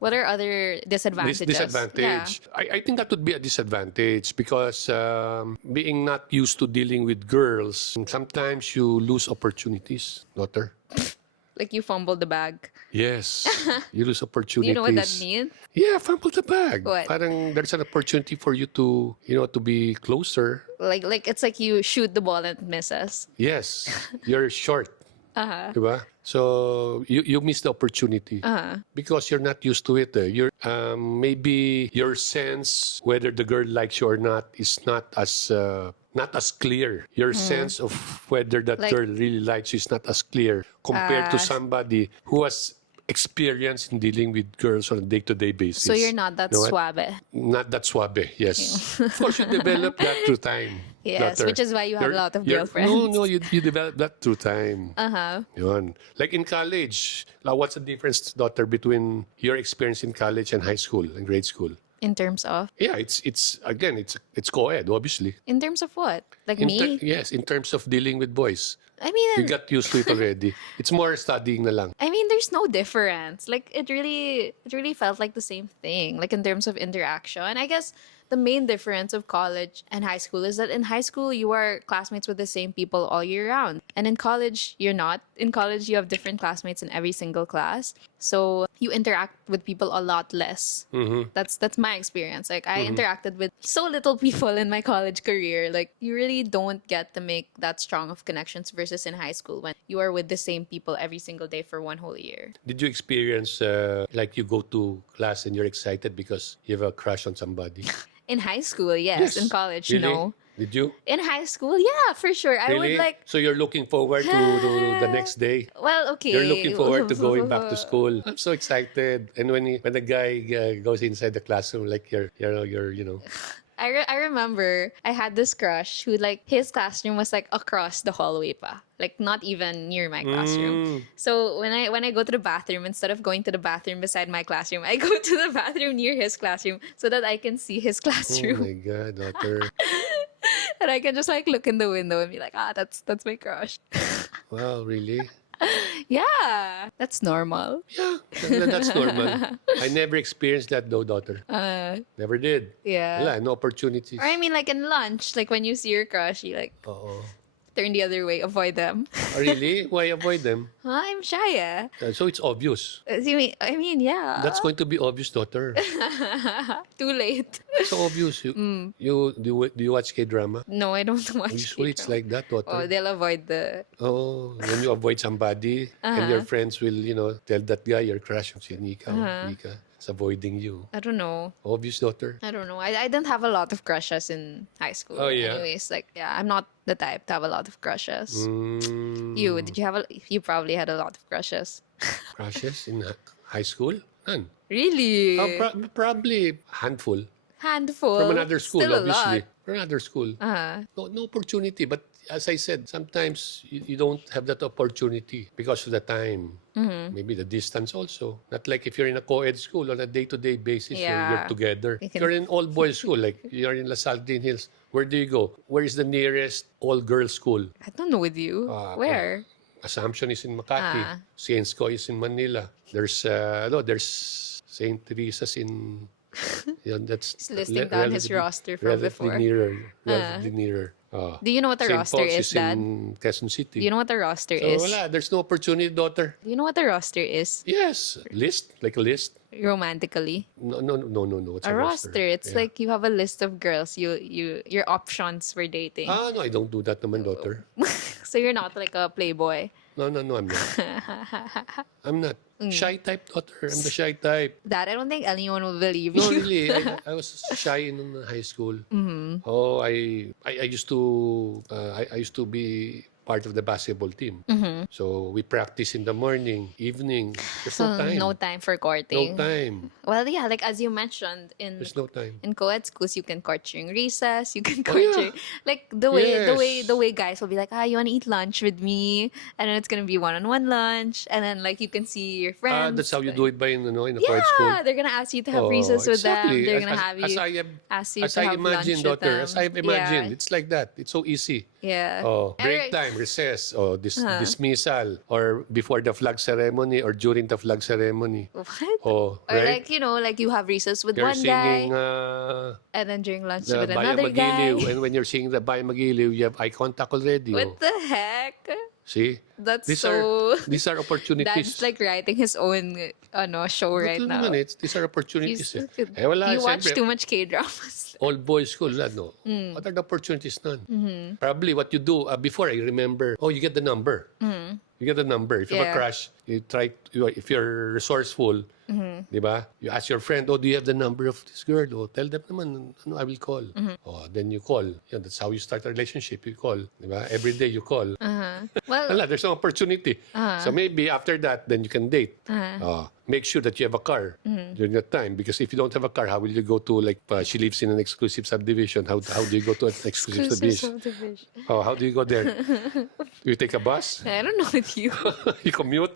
What are other disadvantages? Disadvantage. I think that would be a disadvantage because being not used to dealing with girls, sometimes you lose opportunities, daughter. Like you fumbled the bag. Yes. You lose Do opportunities. you know what that means? Yeah, fumble the bag. What? Parang there's an opportunity for you to, to be closer. Like it's like you shoot the ball and it misses. Yes, you're short. Diba? So you miss the opportunity because you're not used to it. You're maybe your sense whether the girl likes you or not is not as clear. Your sense of whether that Like- girl really likes you is not as clear compared to somebody who has experience in dealing with girls on a day-to-day basis. So you're not that You know what? suave. Not that suave, yes. Of course, you develop that through time. Yes, daughter. which is why you have a lot of girlfriends. No, you develop that through time. Yun. Like in college, what's the difference, daughter, between your experience in college and high school and grade school? In terms of? Yeah, it's again, it's co-ed, obviously. In terms of what? Like In me? yes, in terms of dealing with boys. I mean, You got used to it already. It's more studying na lang. there's no difference. Like it really felt like the same thing. Like in terms of interaction. I guess the main difference of college and high school is that in high school you are classmates with the same people all year round. And in college you're not. In college you have different classmates in every single class. So you interact with people a lot less. That's my experience. Like I interacted with so little people in my college career. Like you really don't get to make that strong of connections versus in high school when you are with the same people every single day for one whole year. Did you experience like you go to class and you're excited because you have a crush on somebody? In high school, yes. In college, Really? no. Did you? In high school, yeah, for sure. I Really? would like. So you're looking forward to the next day? Well, okay. You're looking forward to going back to school. I'm so excited. And when the guy goes inside the classroom, like you're I remember I had this crush who like his classroom was like across the hallway pa. Like not even near my classroom. So when I go to the bathroom, instead of going to the bathroom beside my classroom, I go to the bathroom near his classroom so that I can see his Oh classroom. my God, daughter. And I can just like look in the window and be like, that's my crush. Wow, really? Yeah. That's normal. Yeah, that's normal. I never experienced that though, daughter. Never did. Yeah. Wala, no opportunities. Or I mean like in lunch, like when you see your crush, you like Oo. turn the other way, avoid them. Oh, really? Why avoid them? I'm shy, eh? So it's obvious. I mean, yeah. That's going to be obvious, daughter. Too late. So obvious. Do you watch K-drama? No, I don't watch Usually it's K-drama. like that, daughter. Oh, they'll avoid the... Oh, when you avoid somebody and your friends will, tell that guy your crush on si Nika. Nika is avoiding you. I don't know. Obvious, daughter. I don't know. I didn't have a lot of crushes in high school. Oh, yeah? Anyways, like, yeah, I'm not the type to have a lot of crushes. Mm, You probably had a lot of crushes. crushes in high school? None. Really? Probably handful. Handful. From another school, Still obviously. a lot. From another school. No opportunity. But as I said, sometimes you don't have that opportunity because of the time. Maybe the distance also. Not like if you're in a co-ed school on a day-to-day basis where Yeah. you're together. You If can- you're in all-boys school, like you're in LaSalle Green Hills, where do you go? Where is the nearest all-girls school? I don't know with you. Where? Assumption is in Makati. Ah. Cienco is in Manila. There's St. Teresa's in... that's He's listing down his roster from before. Relatively nearer. Do you know what the St. roster Paul's is, Dad? in Quezon City. Do you know what the roster So is? wala, there's no opportunity, daughter. Do you know what the roster is? Yes, list, like a list. Romantically. No. What's A roster. It's Yeah. like you have a list of girls your options for dating. No, I don't do that naman, daughter. So you're not like a playboy. No, I'm not. I'm not. Mm. Shy type, daughter. I'm the shy type. That I don't think anyone will believe No, you. really. I was shy in high school. Mm-hmm. Oh, I used to I used to be part of the basketball team. So we practice in the morning, evening. There's no time. No time for courting. No time. Well, yeah, like as you mentioned There's no time. in co-ed schools, you can court during recess. You can Oh, court yeah. during like the way Yes. the way guys will be like, you want to eat lunch with me, and then it's gonna be one-on-one lunch, and then like you can see your friends. That's how you like, do it by in a Yeah, co-ed school. they're gonna ask you to have Oh, recess with them. exactly. They're gonna have you ask you As to I have imagine, lunch with daughter. them. As I've imagined, Yeah. it's like that. It's so easy. Yeah. Oh, Alright. break time, recess, or dismissal, or before the flag ceremony, or during the flag ceremony. What? Oh, Or right? like like you have recess with You're one guy, singing and then during lunch the with Bayan another guy. Magiliw, and when you're singing the Bayan Magiliw, you have eye contact already. What the heck? See? That's these so. these are opportunities. Dad's like writing his own show But right lang now. naman, these are opportunities. He's, Wala, you watch siyempre, too much K-dramas. all boys school, no. What are the opportunities none? Probably what you do, before I remember, you get the number. You get the number. If you have a Yeah. crush, if you're resourceful, di ba? You ask your friend, do you have the number of this girl? Tell them naman, I will call. Then you call. Yeah, that's how you start a relationship. You call. Di ba? Every day you call. Well, Wala, there's no opportunity. So maybe after that, then you can date. Make sure that you have a car during that time. Because if you don't have a car, how will you go to, like, she lives in an exclusive subdivision. How do you go to an exclusive subdivision? subdivision. How do you go there? You take a bus? I don't know with you. You commute?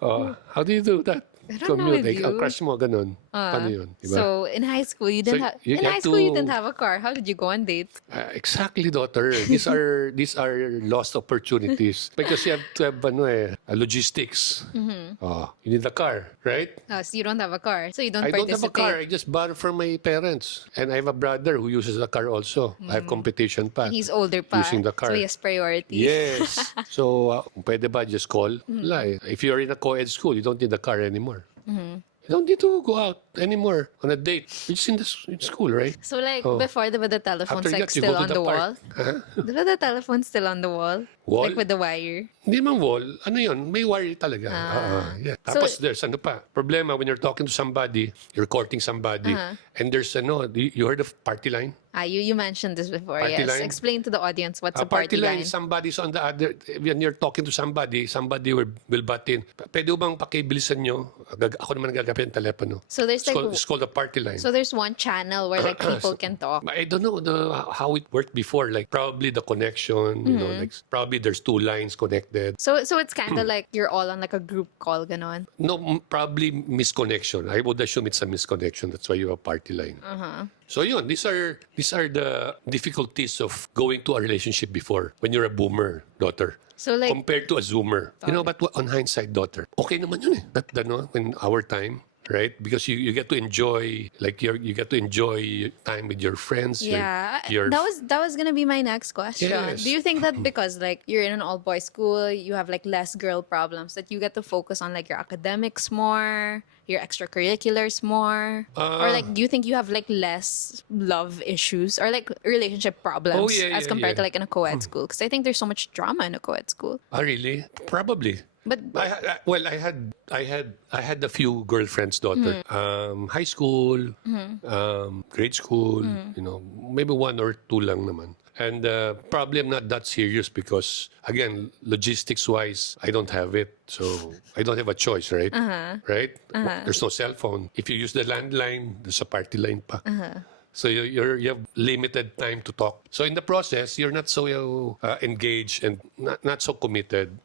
How do you do that? I don't know Commute. with Like, ang you. crush mo, ganun. Paano yun? Diba? So in high school, you didn't So, have. you In have high school, you to- didn't have a car. How did you go on dates? Exactly, daughter. These are lost opportunities because you have to have logistics. You need a car, right? So you don't have a car, so you don't I don't have a participate. car. I just borrow from my parents. And I have a brother who uses a car also. I have competition pa. He's older pa, Using the car. so he has priority. Yes. So, pwede ba just call? Wala eh. If you're in a co-ed school, you don't need a car anymore. You don't need to go out anymore on a date. You're just in school, right? So like before, the telephone's After like that, you still go to on the the park. wall. Huh? The telephone's still on the wall, Wall? like with the wire. Hindi man wall. Ano yun? May wire talaga. Yeah. Tapos So- there's ano pa. Problema when you're talking to somebody, you're courting somebody, and there's you heard of party line? You mentioned this before. Party Yes. line? Explain to the audience what's A a party line. somebody's on the other, when you're talking to somebody will butt in. Pwede bang pakibilisan nyo? Ako naman gagapin ng telepono. So there's like It's called a party line. so there's one channel where like people can talk. I don't know how it worked before. Like probably the connection, like probably there's two lines connected. So it's kind of like you're all on like a group call, ganon. No, probably misconnection. I would assume it's a misconnection. That's why you have a party line. So yun, these are the difficulties of going to a relationship before when you're a boomer, daughter. So like Compared to a zoomer. You know, but on hindsight, daughter, okay naman yun eh. When our time, right? Because you get to enjoy, like you get to enjoy time with your friends. yeah, your that was gonna be my next question. Yes. Do you think that because like you're in an all boys school, you have like less girl problems, that you get to focus on like your academics more, your extracurriculars more, or like do you think you have like less love issues or like relationship problems as compared to like in a co-ed school? Because I think there's so much drama in a co-ed school. really? Probably. But I had a few girlfriends, daughter. High school, grade school, maybe one or two lang naman. And probably I'm not that serious because, again, logistics-wise, I don't have it. So I don't have a choice, right? Right? There's no cell phone. If you use the landline, there's a party line pa. So you have limited time to talk. So in the process, you're not so engaged and not so committed.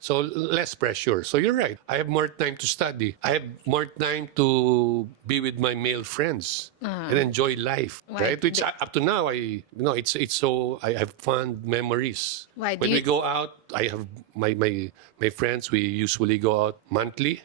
So less pressure. So you're right. I have more time to study. I have more time to be with my male friends and enjoy life. Right? Which up to now, I have fond memories. Why, do when you- we go out, I have my friends. We usually go out monthly.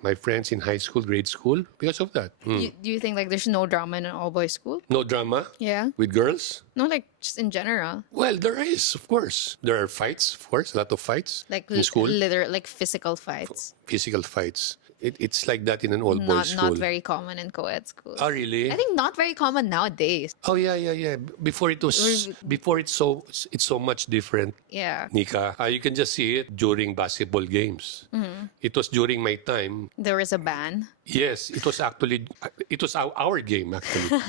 My friends in high school, grade school, because of that. do you think like there's no drama in an all boys school? No drama Yeah. with girls. No, like just in general. Well, there is, of course. There are fights, of course, a lot of fights Like in school. literal like physical fights. Physical fights. It's like that in an all boys Not school. very common in co-ed schools. Oh, really? I think not very common nowadays. Oh, yeah. Before it's so much different. Yeah. Nika, you can just see it during basketball games. It was during my time. There was a ban. Yes, it was our game actually.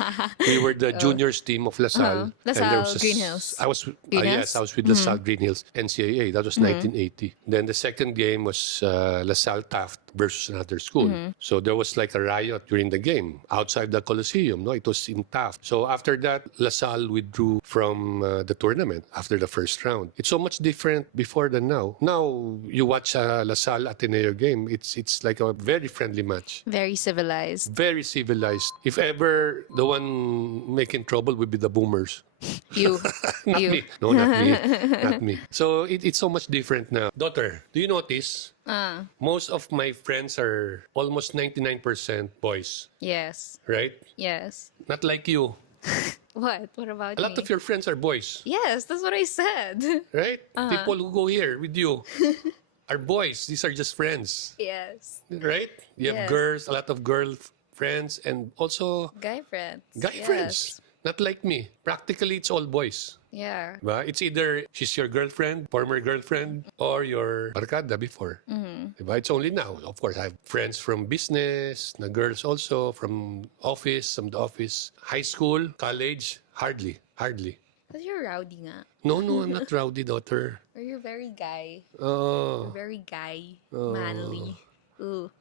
We were the juniors team of LaSalle. LaSalle, and there was Green Hills. I was Green Hills? yes, I was with LaSalle Green Hills NCAA. That was 1980. Then the second game was LaSalle Taft versus another school. So there was like a riot during the game outside the Coliseum. No, it was in Taft. So after that, LaSalle withdrew from the tournament after the first round. It's so much different before than now. Now you watch a LaSalle Ateneo game. It's like a very friendly match. Very civilized. Very civilized. If ever the one making trouble would be the boomers. You. Not you. me. No, not me. Not me. So it's so much different now. Daughter, do you notice? Most of my friends are almost 99% boys, Yes. right? Yes. Not like you. What? What about A lot me? of your friends are boys, Yes, that's what I said. right? People who go here with you are boys. These are just friends, Yes. right? You have Yes. girls, a lot of girl friends, and also Guy friends. guy friends. Yes. Not like me. Practically, it's all boys. Yeah. Diba? It's either she's your girlfriend, former girlfriend, or your barkada before. Diba? It's only now. Of course, I have friends from business, na girls also, from office, some office, high school, college, hardly, hardly. Because you're rowdy nga. No, no, I'm not rowdy, daughter. Or you're very guy. You're Oh, very guy. Manly. Ooh.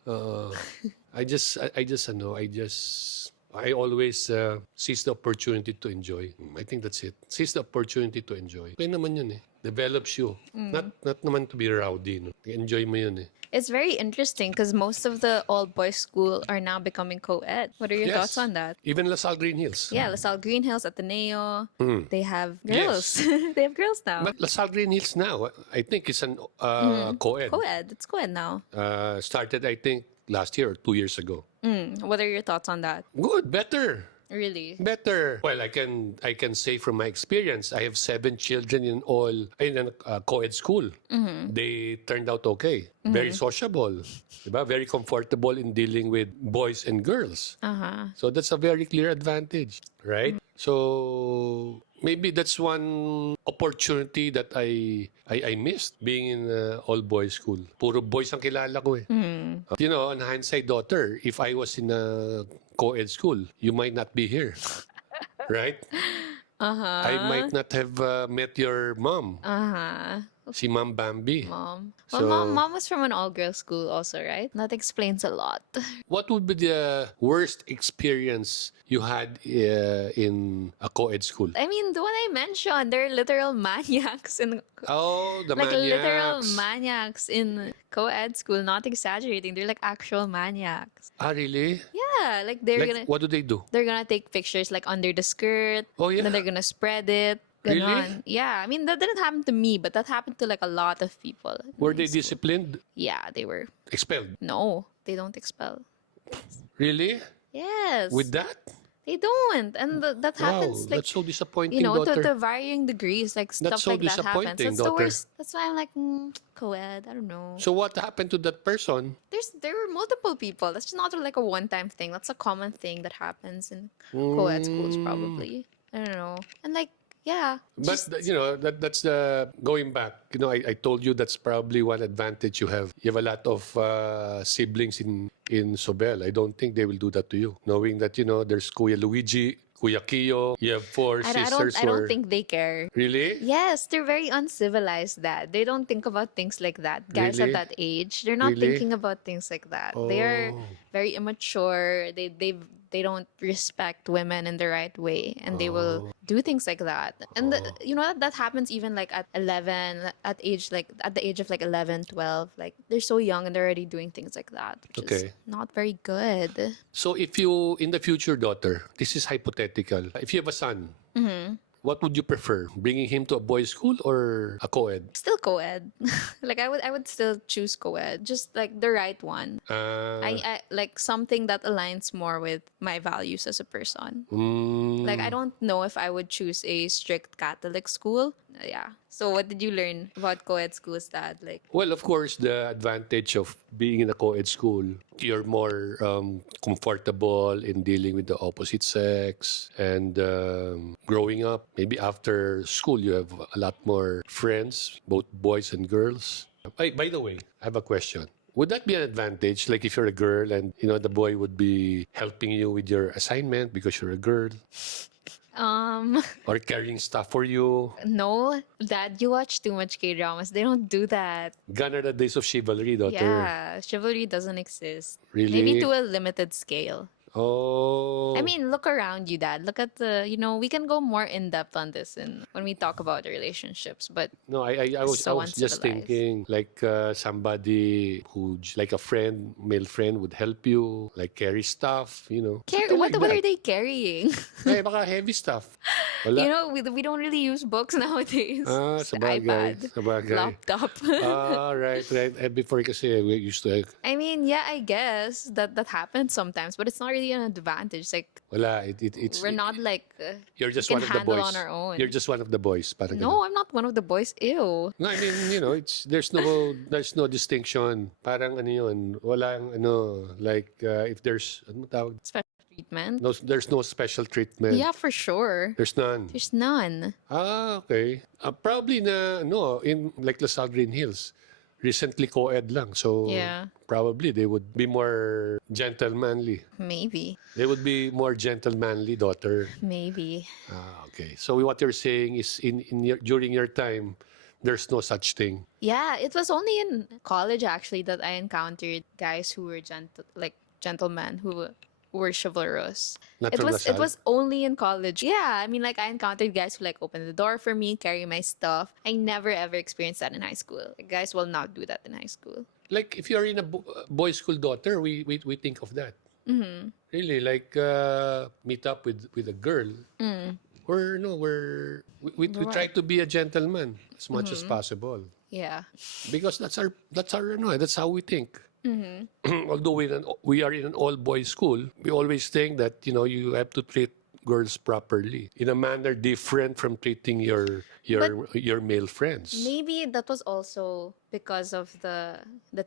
I always seize the opportunity to enjoy. I think that's it. Seize the opportunity to enjoy. Kaya naman yun eh. Develops you. Not naman to be rowdy. No? Enjoy mo yun eh. It's very interesting because most of the all-boys school are now becoming co-ed. What are your thoughts on that? Even LaSalle Green Hills. Yeah, LaSalle Green Hills, Ateneo, they have girls. Yes. They have girls now. But LaSalle Green Hills now, I think it's an co-ed. Co-ed. It's co-ed now. Started, I think, last year or 2 years ago. What are your thoughts on that? Good, better. Really? Better. Well, I can say from my experience, I have 7 children in a co-ed school. They turned out okay. Very sociable, diba? Very comfortable in dealing with boys and girls. So that's a very clear advantage, right? So maybe that's one opportunity that I missed being in all boys school. Puro boys ang kilala ko eh. You know, on hindsight, daughter, if I was in a co-ed school, you might not be here. Right? I might not have met your mom. Si Ma'am Bambi. Mom. Well, So- mom was from an all-girls school also, right? That explains a lot. What would be the worst experience you had in a co-ed school? I mean, the one I mentioned, they're literal maniacs in Oh, the like literal maniacs. maniacs in co-ed school, not exaggerating. They're like actual maniacs. Ah, really? Yeah, like they're Like, gonna what do they do? they're gonna take pictures like under the skirt. Oh, yeah. Then they're gonna spread it. Really? Ganon. Yeah, I mean that didn't happen to me, but that happened to like a lot of people. in Were my they school. disciplined? Yeah, they were. Expelled? No, they don't expel. Really? Yes. With that? They don't, and that Wow, happens like that's so disappointing, you know daughter. to varying degrees. Like stuff That's so like that happens. disappointing, That's the daughter. worst. That's why I'm like co-ed. I don't know. So what happened to that person? There were multiple people. That's not like a one-time thing. That's a common thing that happens in co-ed schools probably. I don't know. And like yeah, But you know that's the going back. You know, I told you that's probably one advantage you have. You have a lot of siblings in Sobel. I don't think they will do that to you, knowing that you know there's Kuya Luigi, Kuya Kiyo. You have 4 sisters. I don't think they care. Really. Yes, they're very uncivilized. That they don't think about things like that. Guys Really? at that age, they're not Really? thinking about things like that. They're Oh. very immature. They don't respect women in the right way, and they will do things like that. And you know that happens even like at 11, at the age of like 11, 12. Like they're so young and they're already doing things like that, which is Okay. not very good. So if you in the future, daughter, this is hypothetical. If you have a son, what would you prefer? Bringing him to a boys' school or a co-ed? Still co-ed. Like I would still choose co-ed, just like the right one. I like something that aligns more with my values as a person. Like I don't know if I would choose a strict Catholic school. Yeah. So what did you learn about co-ed schools, Dad? Like Well, of course, the advantage of being in a co-ed school, you're more comfortable in dealing with the opposite sex and growing up. Maybe after school, you have a lot more friends, both boys and girls. By the way, I have a question. Would that be an advantage? Like if you're a girl and you know the boy would be helping you with your assignment because you're a girl, or carrying stuff for you. no, Dad, you watch too much K-dramas. They don't do that. Gone are the days of chivalry, daughter. Yeah, chivalry doesn't exist. Really? Maybe to a limited scale. Oh. I mean, look around you, Dad. Look at we can go more in depth on this when we talk about relationships. But No, I was So just uncivilized. thinking like somebody who like a friend, male friend would help you, like carry stuff, you know. Something what like what are that. they carrying? Eh, baka heavy stuff. Wala. You know, we don't really use books nowadays. Ah, It's the sabagay, iPad, sabagay. laptop. Ah, right. Before kasi we used to I mean, yeah, I guess that happens sometimes, but it's not really an advantage. Like, Wala, we're not like you're we just can one of the handle on boys. our own. You're just one of the boys. Parang ganun. No, I'm not one of the boys. Ew. No, I mean, it's there's no distinction. Parang ano yun, walang ano like if there's ano tawag? Special treatment. No, there's no special treatment. Yeah, for sure. There's none. There's none. Ah, okay. Probably na no in like LaSalle Green Hills. Recently co-ed lang. So Yeah. probably they would be more gentlemanly. Maybe. They would be more gentlemanly, daughter. Maybe. Ah, okay. So what you're saying is during your time, there's no such thing. Yeah, it was only in college actually that I encountered guys who were gentlemen who were chivalrous. Not It from was LaSalle. only in college. Yeah, I mean like I encountered guys who like opened the door for me, carry my stuff. I never ever experienced that in high school. Like, guys will not do that in high school. Like if you're in a boys' school, daughter, we think of that. Really, like meet up with a girl. We try to be a gentleman as much as possible Yeah. because that's how we think. Although we are in an all boys school, we always think that you have to treat girls properly in a manner different from treating your male friends. Maybe that was also because of the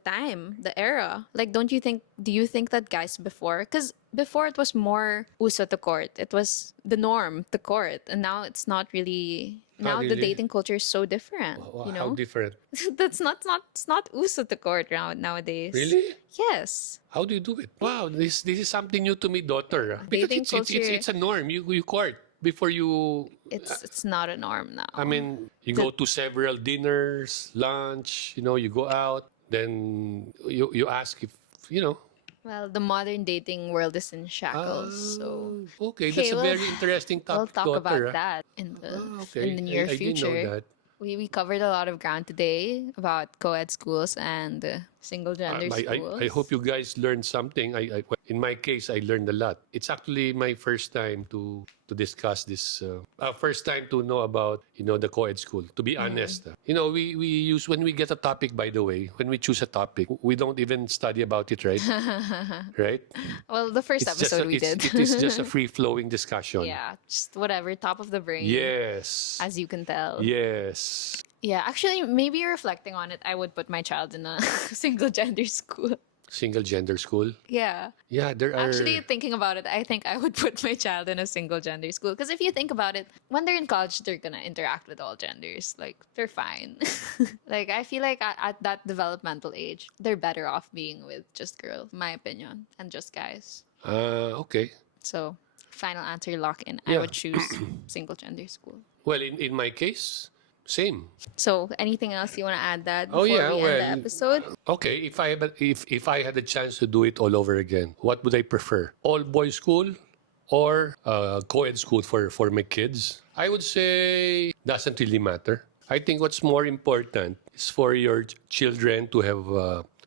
time, the era. Like, do you think that guys before, because before it was more uso to court, it was the norm to court, and now it's not really. Now the really? dating culture is so different. How different? That's it's not uso to court nowadays. Really? Yes. How do you do it? Wow, this is something new to me, daughter. Because Dating it's a norm. You court before you. It's not a norm now. I mean, you go to several dinners, lunch. You go out. Then you ask if. Well, the modern dating world is in shackles, so Okay, that's a we'll- very interesting we'll topic, talk daughter. about that in the Okay, in the near I future. didn't know that. We covered a lot of ground today about co-ed schools and single gender schools. I hope you guys learned something. In my case, I learned a lot. It's actually my first time to discuss this. First time to know about the co-ed school. To be honest, we use when we get a topic. By the way, when we choose a topic, we don't even study about it, right? Right? Well, the first episode we did. It is just a free flowing discussion. Yeah, just whatever, top of the brain. Yes. As you can tell. Yes. Yeah, actually, maybe reflecting on it, I would put my child in a single gender school. Single gender school. Yeah. Yeah, there are. Actually, thinking about it, I think I would put my child in a single gender school. Because if you think about it, when they're in college, they're going to interact with all genders. Like, they're fine. Like, I feel like at that developmental age, they're better off being with just girls, in my opinion, and just guys. Okay. So, final answer, lock in. I Yeah. would choose single gender school. Well, in my case, same. So, anything else you want to add that Oh, before yeah, we end well, the episode? Okay, if I had a chance to do it all over again, what would I prefer? All boys school or co-ed school for my kids? I would say doesn't really matter. I think what's more important is for your children to have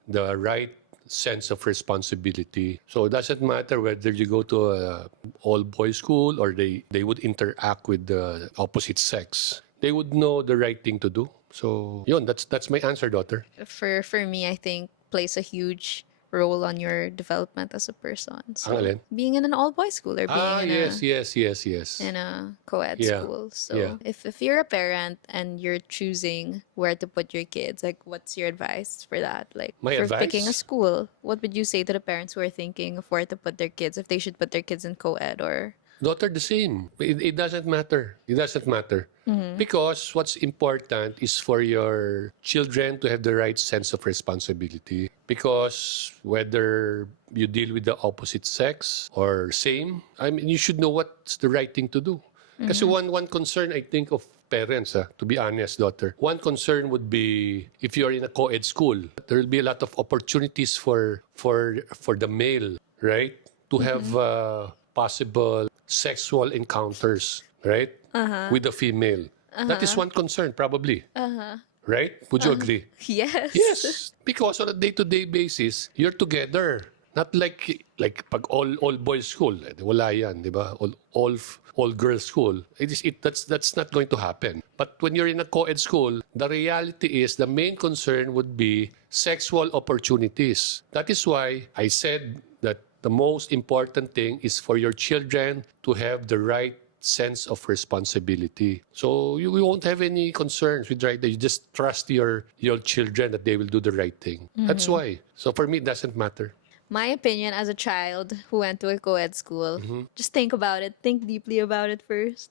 the right sense of responsibility. So it doesn't matter whether you go to a all boys school or they would interact with the opposite sex. They would know the right thing to do. So yun, that's my answer, daughter. For me, I think plays a huge role on your development as a person. So alin? being in an all boys school or being Yes. in a co-ed Yeah, school. So yeah. if you're a parent and you're choosing where to put your kids, like what's your advice for that? Like My for picking a advice? school, what would you say to the parents who are thinking of where to put their kids, if they should put their kids in co-ed or Daughter, the same. It doesn't matter. It doesn't matter. Because what's important is for your children to have the right sense of responsibility. Because whether you deal with the opposite sex or same, I mean, you should know what's the right thing to do. Kasi one concern, I think, of parents, to be honest, daughter, one concern would be if you're in a co-ed school, there will be a lot of opportunities for the male, right, to have possible sexual encounters, right, with the female. That is one concern, probably. Right? Would you agree? yes. Yes, because on a day-to-day basis, you're together. Not like pag all boys school, wala yan, di ba? All girls school. That's not going to happen. But when you're in a co-ed school, the reality is the main concern would be sexual opportunities. That is why I said that the most important thing is for your children to have the right sense of responsibility. So you won't have any concerns with right. You just trust your children that they will do the right thing. That's why. So for me, it doesn't matter. My opinion as a child who went to a co-ed school, just think about it. Think deeply about it first.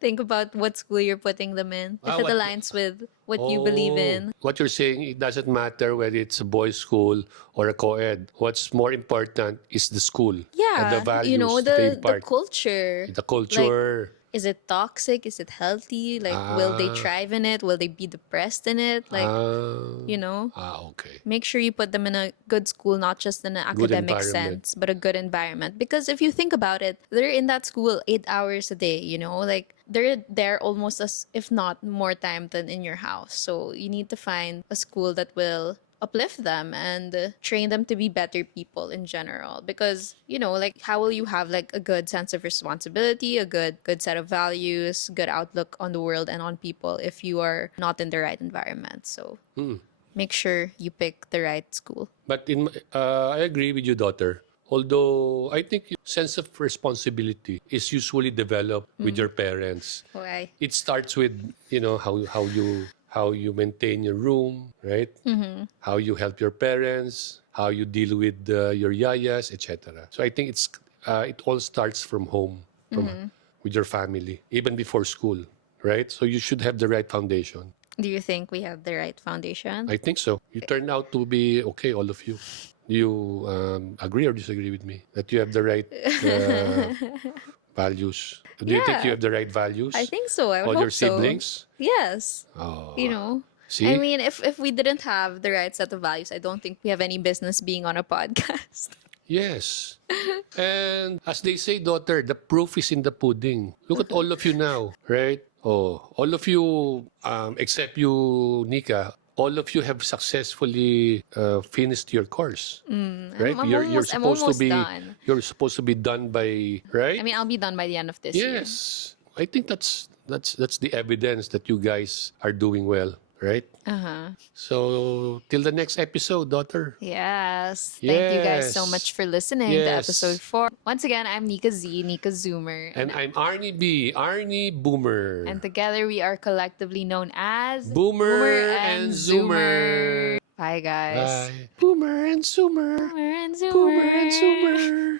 Think about what school you're putting them in. If it What? aligns with what you believe Oh, in. what you're saying, it doesn't matter whether it's a boys' school or a co-ed. What's more important is the school and the Yeah, you know, values that they the impart, culture. the Like, culture. is it toxic? Is it healthy? Like, will they Ah, thrive in it? Will they be depressed in it? Like, ah, you know, okay. make sure you put them in a good school, not just in an Good academic environment. sense, but a good environment. Because if you think about it, they're in that school 8 hours a day, you know, like they're there almost as, if not more time than in your house. So you need to find a school that will uplift them and train them to be better people in general, because you know, like, how will you have like a good sense of responsibility, a good set of values, good outlook on the world and on people if you are not in the right environment? So make sure you pick the right school. But I agree with you, daughter. Although I think your sense of responsibility is usually developed with your parents. Why? It starts with how you maintain your room, right? How you help your parents, how you deal with your yayas, etc. So I think it all starts from home, from with your family, even before school, right? So you should have the right foundation. Do you think we have the right foundation? I think so. You turn out to be okay, all of you. Do you agree or disagree with me that you have the right values? Do you think you Yeah, have the right I values? think so. I would All your hope so. siblings? Yes. You Oh, know, I see? mean, if we didn't have the right set of values, I don't think we have any business being on a podcast. Yes. And as they say, daughter, the proof is in the pudding. Look at all of you now, right? Oh, all of you, except you, Nika, all of you have successfully finished your course, right? I'm almost done. You're supposed to be done by I right. mean, I'll be done by the end of this year. Yes, I think that's the evidence that you guys are doing well, right? Uh-huh. So till the next episode, daughter. Yes. Thank you guys so much Yes, for listening to episode yes. 4. Once again, I'm Nika Z, Nika Zoomer. And I'm Arnie B, Arnie And Boomer. together we are collectively known as Boomer Boomer and and Zoomer. Zoomer. Bye, guys. Bye. Boomer and Zoomer. Boomer and Boomer and Zoomer. Zoomer.